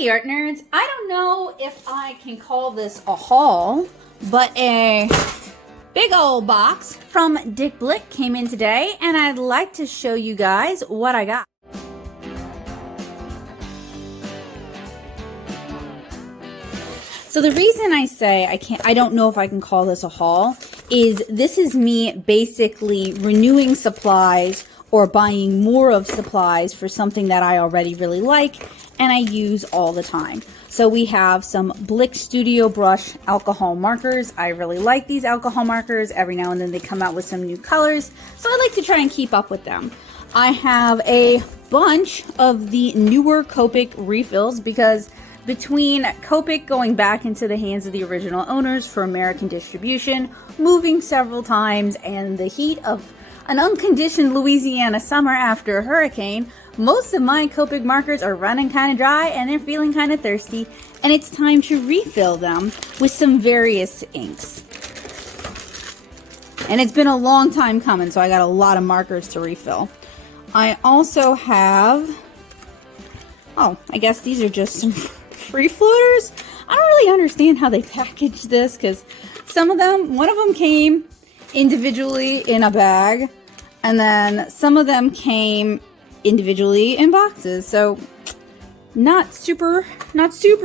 Hey art nerds, I don't know if I can call this a haul, but a big old box from Blick came in today, and I'd like to show you guys what I got. So the reason I say I don't know if I can call this a haul is this is me basically renewing supplies or buying more of supplies for something that I already really like and I use all the time. So we have some Blick Studio Brush alcohol markers. I really like these alcohol markers. Every now and then they come out with some new colors, so I like to try and keep up with them. I have a bunch of the newer Copic refills because between Copic going back into the hands of the original owners for American distribution, moving several times, and the heat of an unconditioned Louisiana summer after a hurricane, most of my Copic markers are running kind of dry and they're feeling kind of thirsty, and it's time to refill them with some various inks. And it's been a long time coming, so I got a lot of markers to refill. I also have, I guess these are just some free floaters. I don't really understand how they package this because one of them came individually in a bag, and then some of them came individually in boxes. So not super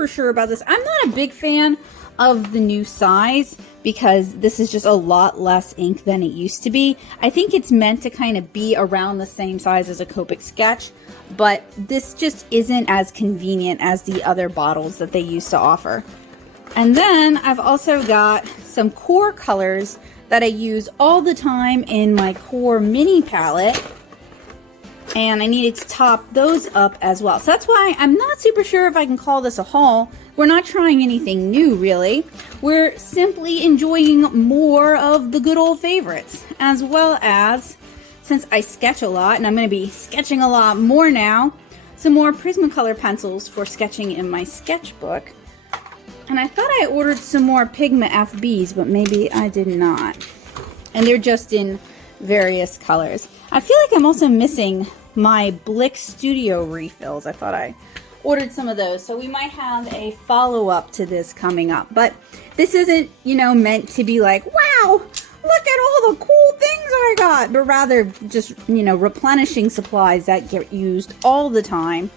sure about this. I'm not a big fan of the new size because this is just a lot less ink than it used to be. I think it's meant to kind of be around the same size as a Copic sketch, but this just isn't as convenient as the other bottles that they used to offer. And then I've also got some Qor colors that I use all the time in my Qor mini palette, and I needed to top those up as well. So that's why I'm not super sure if I can call this a haul. We're not trying anything new, really. We're simply enjoying more of the good old favorites, as well as, since I sketch a lot, and I'm going to be sketching a lot more now, some more Prismacolor pencils for sketching in my sketchbook. And I thought I ordered some more Pigma FBs, but maybe I did not. And they're just in various colors. I feel like I'm also missing my Blick Studio refills. I thought I ordered some of those. So we might have a follow-up to this coming up. But this isn't, meant to be like, wow, look at all the cool things I got. But rather just, replenishing supplies that get used all the time,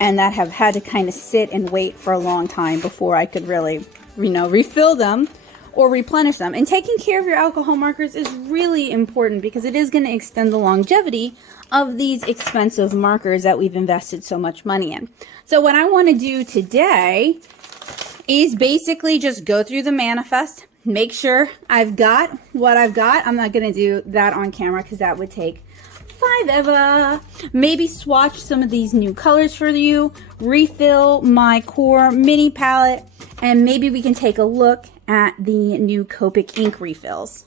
and that have had to kind of sit and wait for a long time before I could really, refill them or replenish them. And taking care of your alcohol markers is really important because it is going to extend the longevity of these expensive markers that we've invested so much money in. So what I want to do today is basically just go through the manifest, make sure I've got what I've got. I'm not going to do that on camera because that would take forever. Maybe swatch some of these new colors for you, refill my Qor mini palette, and maybe we can take a look at the new Copic ink refills.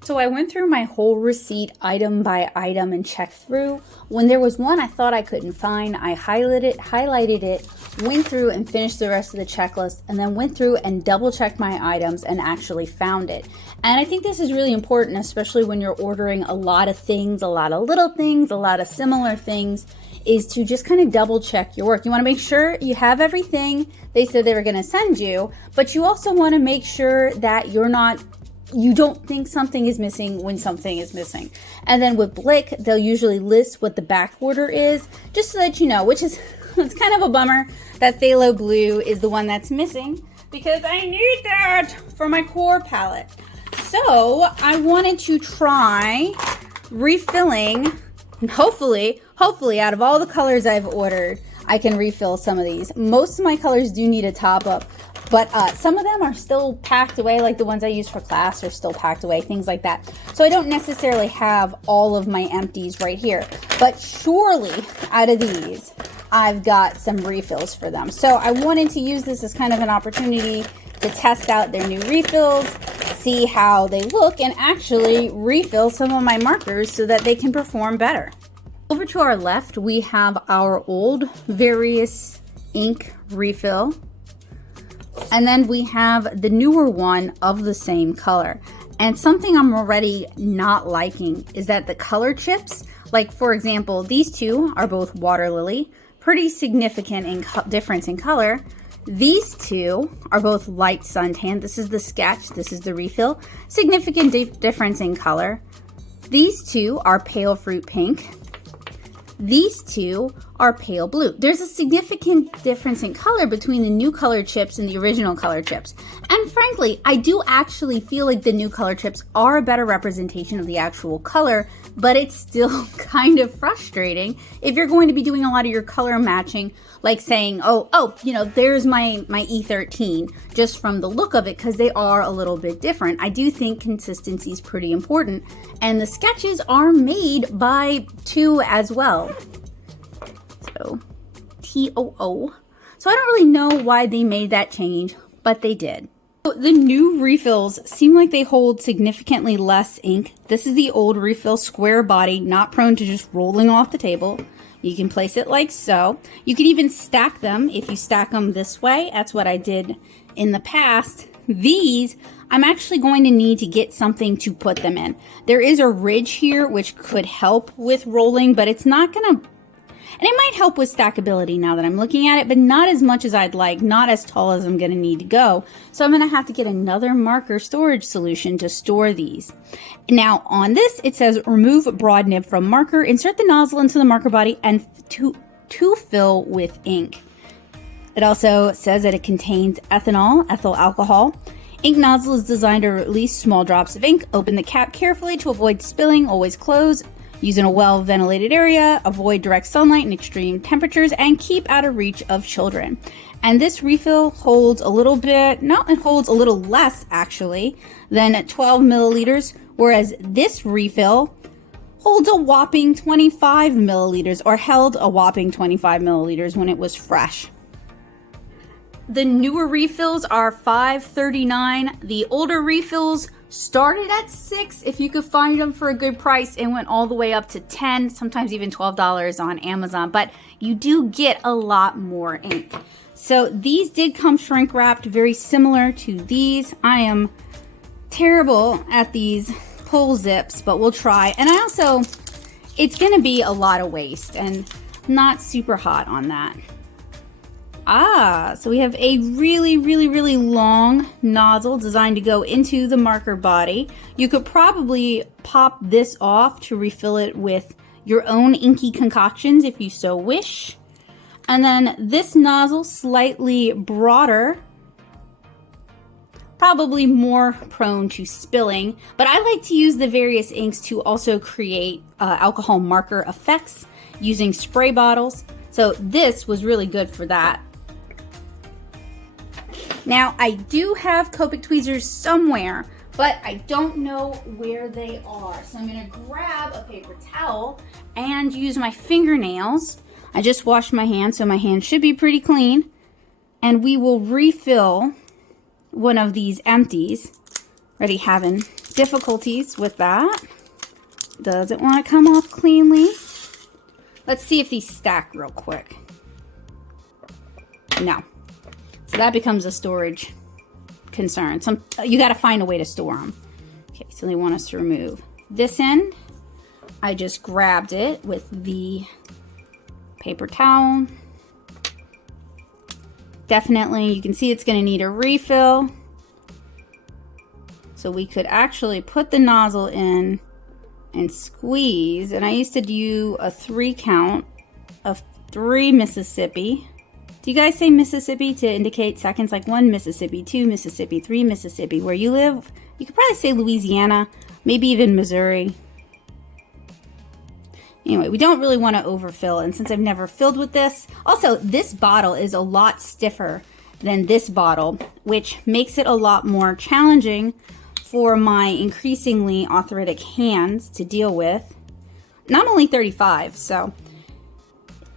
So I went through my whole receipt item by item and checked through. When there was one I thought I couldn't find, I highlighted it, went through and finished the rest of the checklist, and then went through and double checked my items and actually found it. And I think this is really important, especially when you're ordering a lot of things, a lot of little things, a lot of similar things, is to just kind of double check your work. You want to make sure you have everything they said they were going to send you, but you also want to make sure that you don't think something is missing when something is missing. And then with Blick, they'll usually list what the back order is, just so that you know, which is, it's kind of a bummer that Phthalo Blue is the one that's missing because I need that for my Qor palette. So I wanted to try refilling, hopefully out of all the colors I've ordered, I can refill some of these. Most of my colors do need a top up, but some of them are still packed away, like the ones I use for class are still packed away, things like that. So I don't necessarily have all of my empties right here, but surely out of these, I've got some refills for them. So I wanted to use this as kind of an opportunity to test out their new refills, see how they look, and actually refill some of my markers so that they can perform better. Over to our left, we have our old various ink refill. And then we have the newer one of the same color. And something I'm already not liking is that the color chips, like for example, these two are both water lily, pretty significant difference in color. These two are both light suntan. This is the sketch, this is the refill. Significant difference in color. These two are pale fruit pink. These two are pale blue. There's a significant difference in color between the new color chips and the original color chips. And frankly, I do actually feel like the new color chips are a better representation of the actual color, but it's still kind of frustrating if you're going to be doing a lot of your color matching, like saying, oh, you know, there's my E13, just from the look of it, because they are a little bit different. I do think consistency is pretty important, and the sketches are made by two as well. So, TOO. So I don't really know why they made that change, but they did. The new refills seem like they hold significantly less ink. This is the old refill, square body, not prone to just rolling off the table. You can place it like so. You could even stack them if you stack them this way. That's what I did in the past. These, I'm actually going to need to get something to put them in. There is a ridge here which could help with rolling, but it's not gonna, and it might help with stackability now that I'm looking at it, but not as much as I'd like, not as tall as I'm gonna need to go. So I'm gonna have to get another marker storage solution to store these. Now on this, it says remove broad nib from marker, insert the nozzle into the marker body, and to fill with ink. It also says that it contains ethanol, ethyl alcohol. Ink nozzle is designed to release small drops of ink. Open the cap carefully to avoid spilling, always close. Use in a well-ventilated area, avoid direct sunlight and extreme temperatures, and keep out of reach of children. And this refill holds a little bit, no, it holds a little less actually than 12 milliliters, whereas this refill holds a whopping 25 milliliters, or held a whopping 25 milliliters when it was fresh. The newer refills are $5.39. The older refills started at $6 if you could find them for a good price, and went all the way up to $10, sometimes even $12 on Amazon, but you do get a lot more ink. So these did come shrink wrapped, very similar to these. I am terrible at these pull zips, but we'll try. And I also, it's gonna be a lot of waste and not super hot on that. So we have a really long nozzle designed to go into the marker body. You could probably pop this off to refill it with your own inky concoctions if you so wish. And then this nozzle, slightly broader, probably more prone to spilling, but I like to use the various inks to also create alcohol marker effects using spray bottles. So this was really good for that. Now, I do have Copic tweezers somewhere, but I don't know where they are. So I'm gonna grab a paper towel and use my fingernails. I just washed my hands, so my hands should be pretty clean. And we will refill one of these empties. Already having difficulties with that. Doesn't want to come off cleanly. Let's see if these stack real quick. No. So that becomes a storage concern. You got to find a way to store them. Okay, so they want us to remove this end. I just grabbed it with the paper towel. Definitely, you can see it's going to need a refill. So we could actually put the nozzle in and squeeze. And I used to do a 3 count of 3 Mississippi. Do you guys say Mississippi to indicate seconds? Like 1 Mississippi, 2 Mississippi, 3 Mississippi. Where you live, you could probably say Louisiana, maybe even Missouri. Anyway, we don't really want to overfill, and since I've never filled with this, also this bottle is a lot stiffer than this bottle, which makes it a lot more challenging for my increasingly arthritic hands to deal with. And I'm only 35, so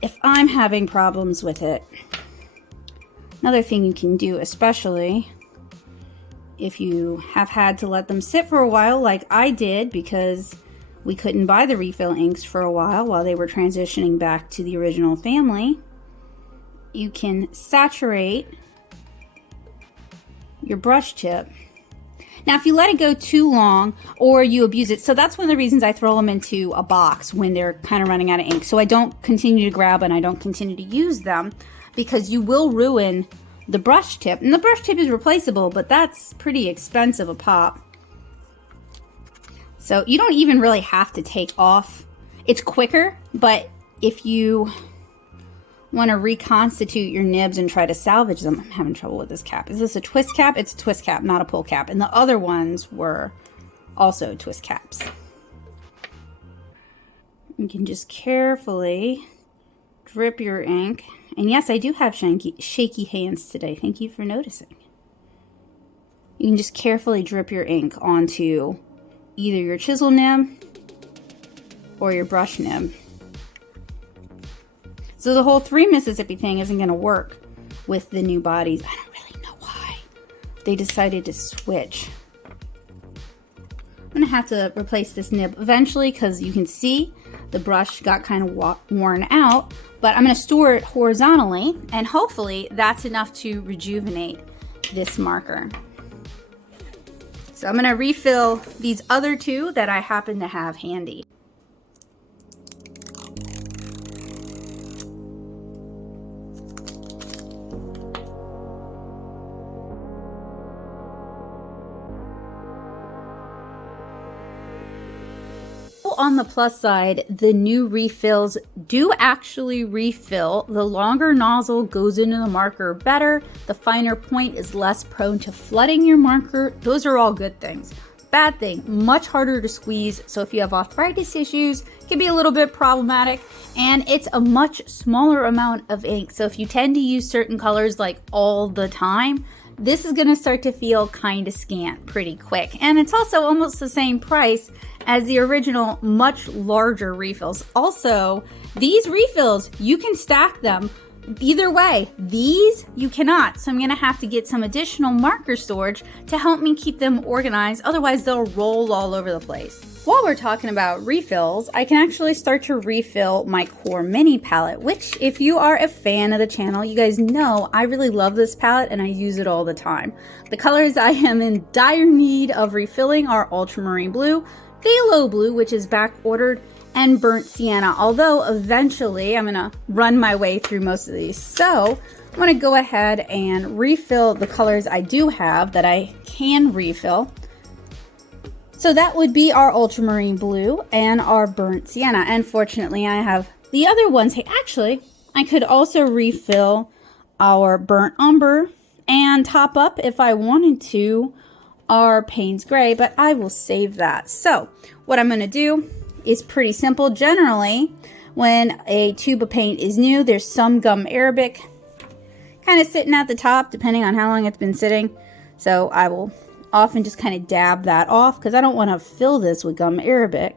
if I'm having problems with it, another thing you can do especially if you have had to let them sit for a while like I did, because we couldn't buy the refill inks for a while they were transitioning back to the original family, you can saturate your brush tip. Now, if you let it go too long or you abuse it, so that's one of the reasons I throw them into a box when they're kind of running out of ink. So I don't continue to grab and I don't continue to use them, because you will ruin the brush tip. And the brush tip is replaceable, but that's pretty expensive a pop. So you don't even really have to take off. It's quicker, but if you want to reconstitute your nibs and try to salvage them. I'm having trouble with this cap. Is this a twist cap? It's a twist cap, not a pull cap. And the other ones were also twist caps. You can just carefully drip your ink. And yes, I do have shaky hands today. Thank you for noticing. You can just carefully drip your ink onto either your chisel nib or your brush nib. So the whole 3 Mississippi thing isn't going to work with the new bodies. I don't really know why they decided to switch. I'm going to have to replace this nib eventually, because you can see the brush got kind of worn out. But I'm going to store it horizontally, and hopefully that's enough to rejuvenate this marker. So I'm going to refill these other 2 that I happen to have handy. On the plus side, the new refills do actually refill. The longer nozzle goes into the marker better. The finer point is less prone to flooding your marker. Those are all good things. Bad thing, much harder to squeeze. So if you have arthritis issues, it can be a little bit problematic. And it's a much smaller amount of ink. So if you tend to use certain colors like all the time, this is going to start to feel kind of scant pretty quick. And it's also almost the same price as the original, much larger refills. Also, these refills, you can stack them either way. These, you cannot. So I'm going to have to get some additional marker storage to help me keep them organized. Otherwise, they'll roll all over the place. While we're talking about refills, I can actually start to refill my Qor Mini palette, which if you are a fan of the channel, you guys know I really love this palette and I use it all the time. The colors I am in dire need of refilling are Ultramarine Blue, Phthalo Blue, which is back ordered, and Burnt Sienna, although eventually I'm gonna run my way through most of these. So I'm gonna go ahead and refill the colors I do have that I can refill. So that would be our Ultramarine Blue and our Burnt Sienna. And fortunately, I have the other ones. Hey, actually, I could also refill our Burnt Umber and top up, if I wanted to, our Payne's Gray, but I will save that. So what I'm going to do is pretty simple. Generally, when a tube of paint is new, there's some gum arabic kind of sitting at the top, depending on how long it's been sitting. So I will often just kind of dab that off because I don't want to fill this with gum arabic.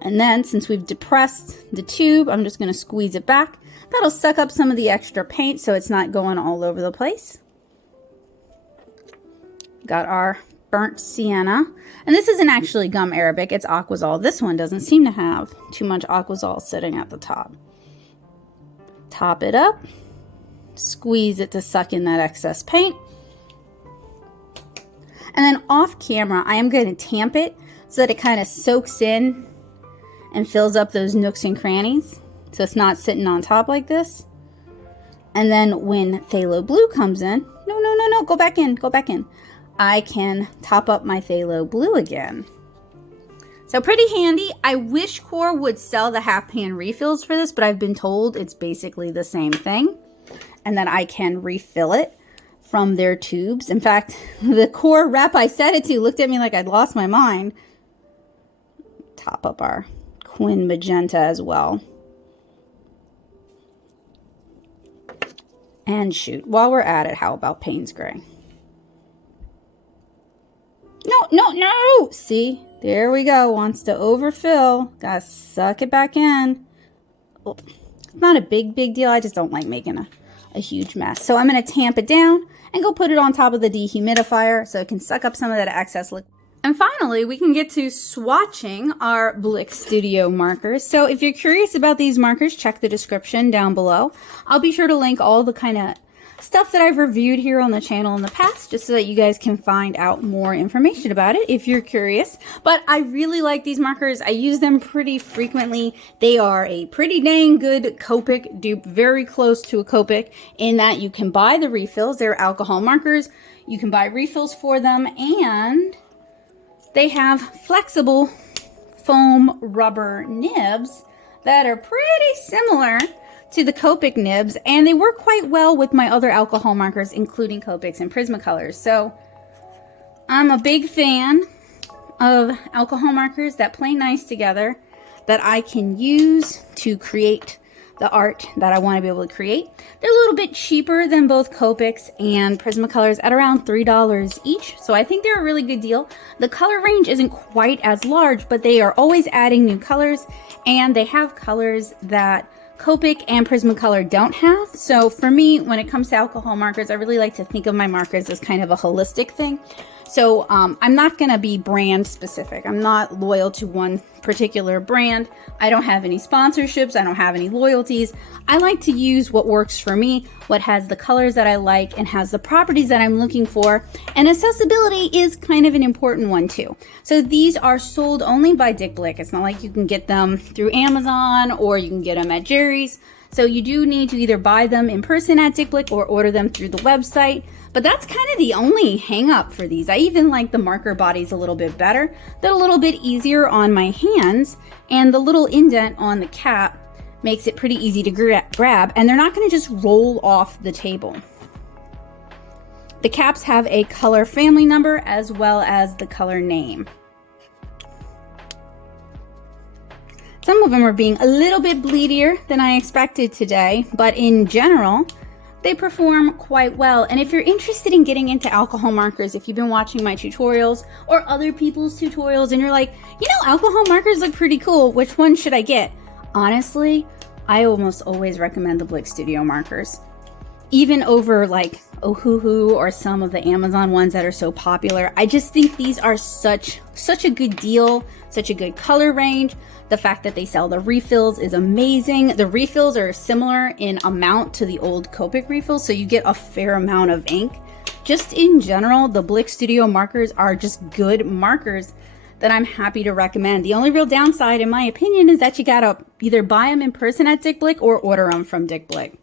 And then since we've depressed the tube, I'm just going to squeeze it back. That'll suck up some of the extra paint so it's not going all over the place. Got our Burnt Sienna. And this isn't actually gum arabic, it's Aquazol. This one doesn't seem to have too much Aquazol sitting at the top. Top it up. Squeeze it to suck in that excess paint. And then off camera, I am going to tamp it so that it kind of soaks in and fills up those nooks and crannies. So it's not sitting on top like this. And then when Phthalo Blue comes in, no, go back in. I can top up my Phthalo Blue again. So pretty handy. I wish Qor would sell the half pan refills for this, but I've been told it's basically the same thing. And then I can refill it from their tubes. In fact, the Qor rep I said it to looked at me like I'd lost my mind. Top up our Quin Magenta as well. And shoot, while we're at it, how about Payne's Gray? No! See, there we go. Wants to overfill. Gotta suck it back in. Oh, it's not a big deal. I just don't like making a huge mess. So I'm going to tamp it down and go put it on top of the dehumidifier so it can suck up some of that excess liquid. And finally, we can get to swatching our Blick Studio markers. So if you're curious about these markers, check the description down below. I'll be sure to link all the kind of stuff that I've reviewed here on the channel in the past, just so that you guys can find out more information about it if you're curious. But I really like these markers. I use them pretty frequently. They are a pretty dang good Copic dupe, very close to a Copic in that you can buy the refills. They're alcohol markers. You can buy refills for them, and they have flexible foam rubber nibs that are pretty similar to the Copic nibs, and they work quite well with my other alcohol markers, including Copics and Prismacolors. So I'm a big fan of alcohol markers that play nice together, that I can use to create the art that I want to be able to create. They're a little bit cheaper than both Copics and Prismacolors at around $3 each, so I think they're a really good deal. The color range isn't quite as large, but they are always adding new colors, and they have colors that Copic and Prismacolor don't have. So for me, when it comes to alcohol markers, I really like to think of my markers as kind of a holistic thing. So I'm not going to be brand specific. I'm not loyal to one particular brand. I don't have any sponsorships. I don't have any loyalties. I like to use what works for me, what has the colors that I like and has the properties that I'm looking for. And accessibility is kind of an important one too. So these are sold only by Dick Blick. It's not like you can get them through Amazon or you can get them at Jerry's. So you do need to either buy them in person at Dick Blick or order them through the website. But that's kind of the only hang up for these. I even like the marker bodies a little bit better. They're a little bit easier on my hands, and the little indent on the cap makes it pretty easy to grab, and they're not going to just roll off the table. The caps have a color family number as well as the color name. Some of them are being a little bit bleedier than I expected today, but in general, they perform quite well. And if you're interested in getting into alcohol markers, if you've been watching my tutorials or other people's tutorials and you're like, you know, alcohol markers look pretty cool, which one should I get? Honestly, I almost always recommend the Blick Studio markers. Even over like Ohuhu or some of the Amazon ones that are so popular. I just think these are such a good deal, such a good color range. The fact that they sell the refills is amazing. The refills are similar in amount to the old Copic refills, so you get a fair amount of ink. Just in general, the Blick Studio markers are just good markers that I'm happy to recommend. The only real downside, in my opinion, is that you gotta either buy them in person at Dick Blick or order them from Dick Blick.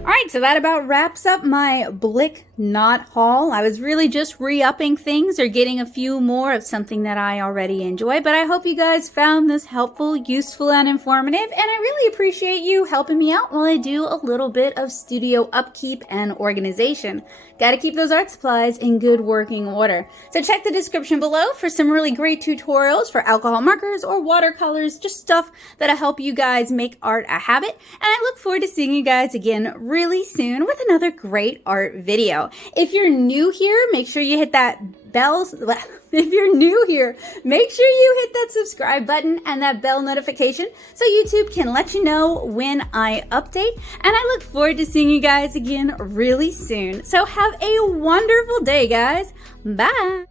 Alright, so that about wraps up my Blick NotHaul. I was really just re-upping things or getting a few more of something that I already enjoy, but I hope you guys found this helpful, useful, and informative, and I really appreciate you helping me out while I do a little bit of studio upkeep and organization. Gotta keep those art supplies in good working order. So check the description below for some really great tutorials for alcohol markers or watercolors, just stuff that'll help you guys make art a habit, and I look forward to seeing you guys again really soon with another great art video. If you're new here, make sure you hit that bell. If you're new here, make sure you hit that subscribe button and that bell notification so YouTube can let you know when I update. And I look forward to seeing you guys again really soon. So have a wonderful day, guys. Bye.